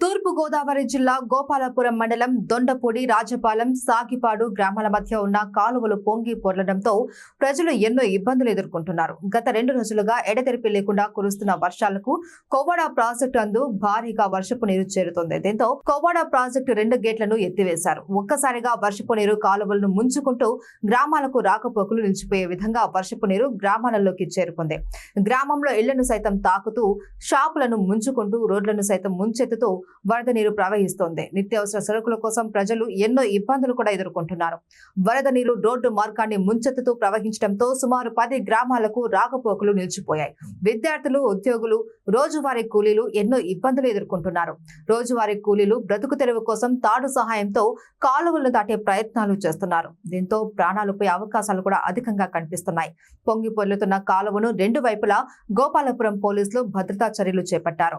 తూర్పు గోదావరి జిల్లా గోపాలపురం మండలం దొండపూడి రాజపాలెం సాగిపాడు గ్రామాల మధ్య ఉన్న కాలువలు పొంగి పొర్లడంతో ప్రజలు ఎన్నో ఇబ్బందులు ఎదుర్కొంటున్నారు. గత రెండు రోజులుగా ఎడతెరిపి లేకుండా కురుస్తున్న వర్షాలకు కోవాడ ప్రాజెక్టు అందు భారీగా వర్షపు నీరు చేరుతోంది. దీంతో కోవాడ ప్రాజెక్టు రెండు గేట్లను ఎత్తివేశారు. ఒక్కసారిగా వర్షపు నీరు కాలువలను ముంచుకుంటూ గ్రామాలకు రాకపోకలు నిలిచిపోయే విధంగా వర్షపు నీరు గ్రామాలలోకి చేరుకుంది. గ్రామంలో ఇళ్ళను సైతం తాకుతూ షాపులను ముంచుకుంటూ రోడ్లను సైతం ముంచెత్తుతూ వరద నీరు ప్రవహిస్తోంది. నిత్యావసర సరుకుల కోసం ప్రజలు ఎన్నో ఇబ్బందులు కూడా ఎదుర్కొంటున్నారు. వరద నీరు రోడ్డు మార్గాన్ని ముంచెత్తుతూ ప్రవహించడంతో సుమారు పది గ్రామాలకు రాకపోకలు నిలిచిపోయాయి. విద్యార్థులు ఉద్యోగులు రోజువారీ కూలీలు ఎన్నో ఇబ్బందులు ఎదుర్కొంటున్నారు. రోజువారీ కూలీలు బ్రతుకు తెరువు కోసం తాడు సహాయంతో కాలువలను దాటే ప్రయత్నాలు చేస్తున్నారు. దీంతో ప్రాణాలపై అవకాశాలు కూడా అధికంగా కనిపిస్తున్నాయి. పొంగి పొర్లుతున్న కాలువను రెండు వైపులా గోపాలపురం పోలీసులు భద్రతా చర్యలు చేపట్టారు.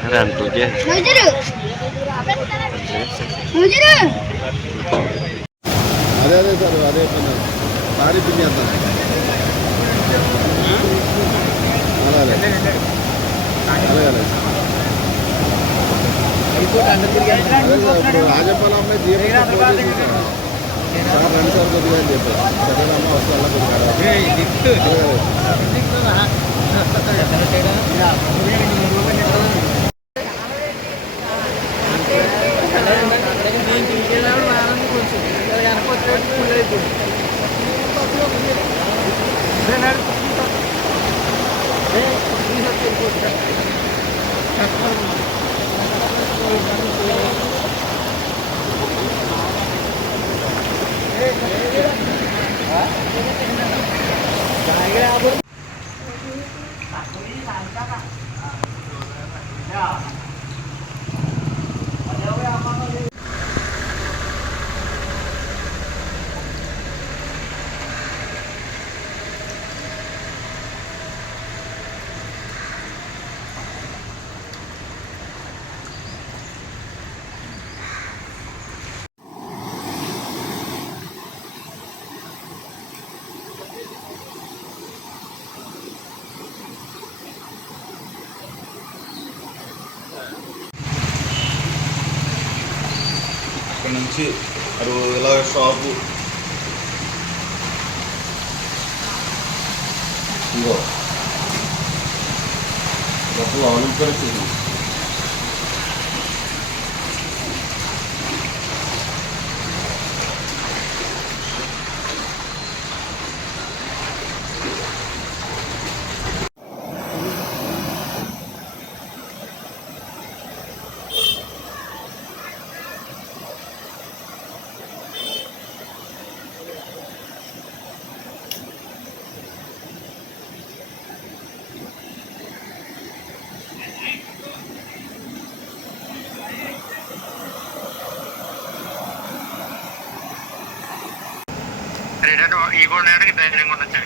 అరే అంటూ Nujiru. Nujiru. అదే అదే సార్ అదే పని సారీ పిన్ చేద్దాం అలాగే అలాగే అలాగే అదే సార్ ఇప్పుడు రాజపాలెం అమ్మాయి దీపం ఫోన్ చేసింది సార్. సార్ రెండు సార్ కొద్దిగా అని చెప్పారు సరే అమ్మ వస్తే అలా కొద్దిగా 呀。నుంచి అరు ఇలా షాపు. ఇగో మొత్తం ఆలోచన ത്രീ ഡോട്ട് ഈഗോൾ നേടങ്ങി ധൈര്യം കൊണ്ടുവച്ചാൽ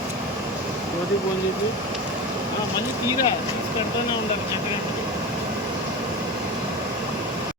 మళ్ళీ తీరా తీసుకెళ్తానే ఉండాలి చక్కగా